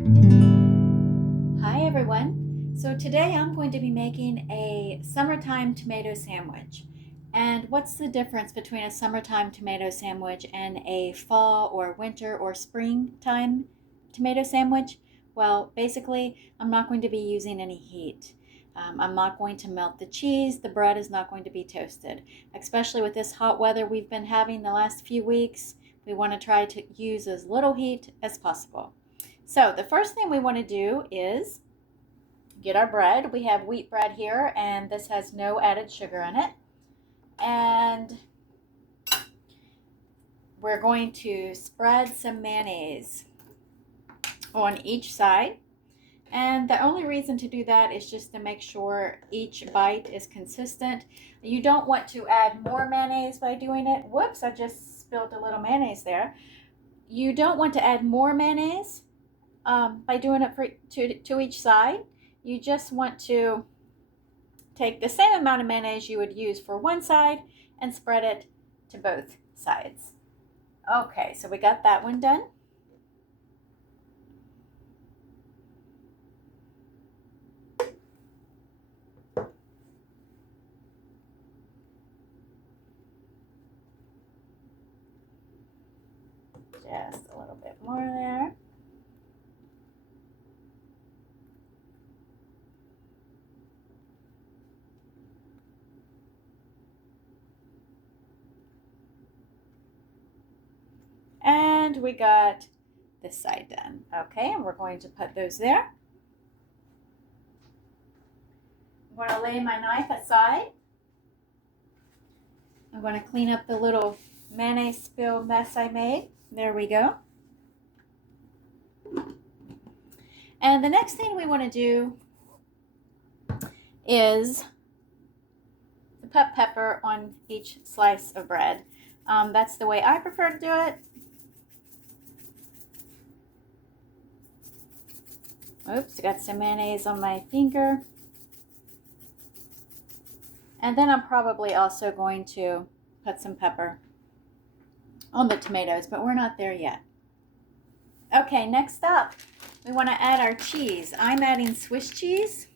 Hi everyone. So today I'm going to be making a summertime tomato sandwich. And what's the difference between a summertime tomato sandwich and a fall or winter or springtime tomato sandwich? Well, basically, I'm not going to be using any heat. I'm not going to melt the cheese. The bread is not going to be toasted. Especially with this hot weather we've been having the last few weeks, we want to try to use as little heat as possible. So the first thing we want to do is get our bread. We have wheat bread here, and this has no added sugar in it. And we're going to spread some mayonnaise on each side. And the only reason to do that is just to make sure each bite is consistent. You don't want to add more mayonnaise by doing it. Whoops, I just spilled a little mayonnaise there. You don't want to add more mayonnaise by doing it to each side. You just want to take the same amount of mayonnaise you would use for one side and spread it to both sides. Okay, so we got that one done. Just a little bit more there. And we got this side done. Okay, and we're going to put those there. I'm going to lay my knife aside. I'm going to clean up the little mayonnaise spill mess I made. There we go. And the next thing we want to do is put pepper on each slice of bread. That's the way I prefer to do it. Oops, I got some mayonnaise on my finger. And then I'm probably also going to put some pepper on the tomatoes, but we're not there yet. Okay, next up, we want to add our cheese. I'm adding Swiss cheese.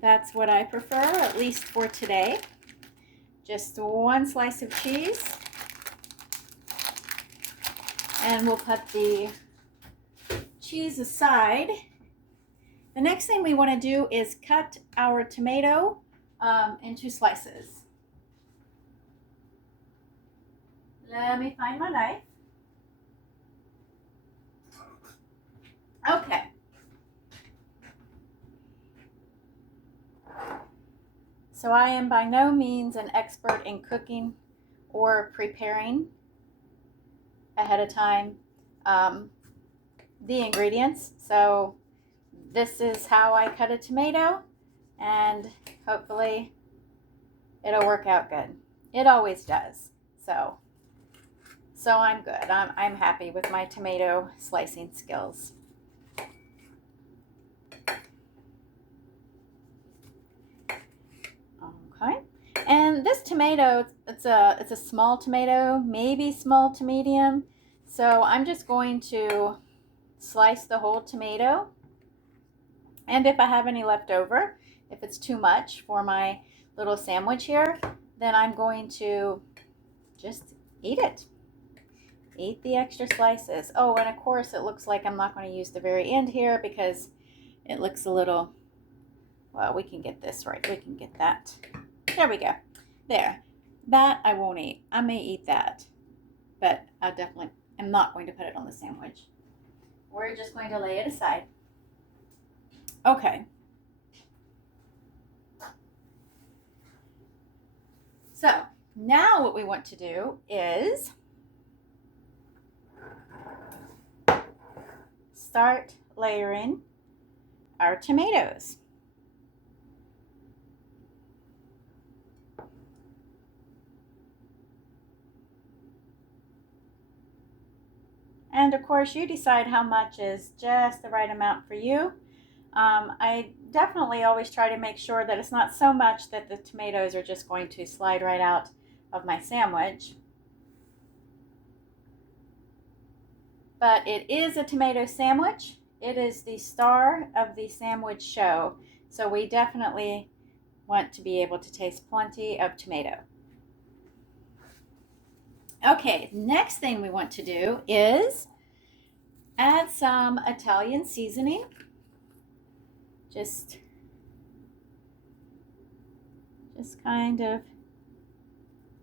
That's what I prefer, at least for today. Just one slice of cheese. And we'll put the cheese aside. The next thing we want to do is cut our tomato into slices. Let me find my knife. Okay. So I am by no means an expert in cooking or preparing ahead of time the ingredients. So this is how I cut a tomato, and hopefully it'll work out good. It always does. So I'm good. I'm happy with my tomato slicing skills. Okay. And this tomato, it's a small tomato, maybe small to medium. So I'm just going to slice the whole tomato. And if I have any left over, if it's too much for my little sandwich here, then I'm going to just eat it. Eat the extra slices. Oh, and of course it looks like I'm not going to use the very end here because it looks a little, well, we can get this right. We can get that. There we go. There. That I won't eat. I may eat that, but I definitely am not going to put it on the sandwich. We're just going to lay it aside. Okay. So now what we want to do is start layering our tomatoes. And of course, you decide how much is just the right amount for you. I definitely always try to make sure that it's not so much that the tomatoes are just going to slide right out of my sandwich. but it is a tomato sandwich. It is the star of the sandwich show, so we definitely want to be able to taste plenty of tomato. Okay, next thing we want to do is add some Italian seasoning. Just kind of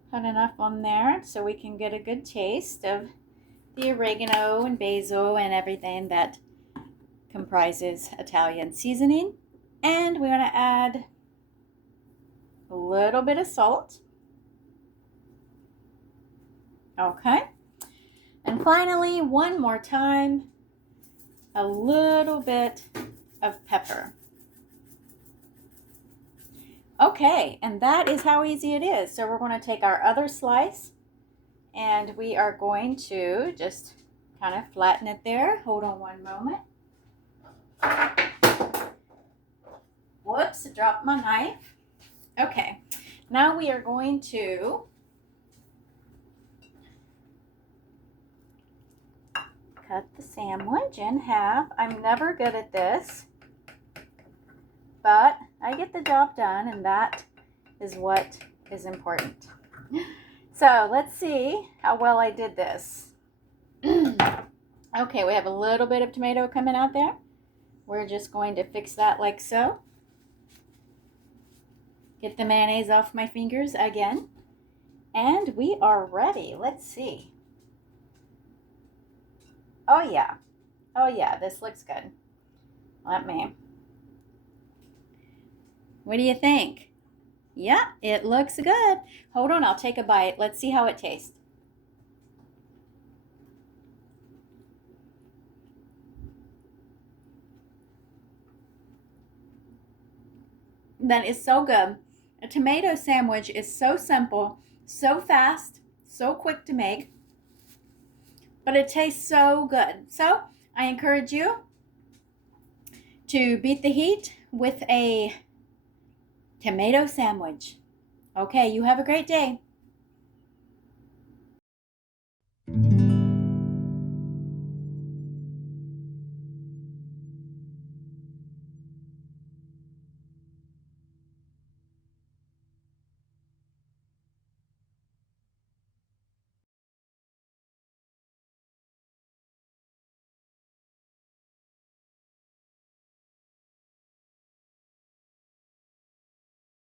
put enough on there so we can get a good taste of the oregano and basil and everything that comprises Italian seasoning. And we're going to add a little bit of salt. Okay. And finally, one more time, a little bit of pepper. Okay, and that is how easy it is. So we're going to take our other slice and we are going to just kind of flatten it there. Hold on one moment. Whoops, I dropped my knife. Okay, now we are going to cut the sandwich in half. I'm never good at this, but I get the job done, and that is what is important. So let's see how well I did this. Okay, we have a little bit of tomato coming out there. We're just going to fix that like so. Get the mayonnaise off my fingers again. And we are ready. Let's see. Oh yeah. Oh yeah, this looks good. What do you think? Yeah, it looks good. Hold on, I'll take a bite. Let's see how it tastes. That is so good. A tomato sandwich is so simple, so fast, so quick to make, but it tastes so good. So I encourage you to beat the heat with a tomato sandwich. Okay, you have a great day.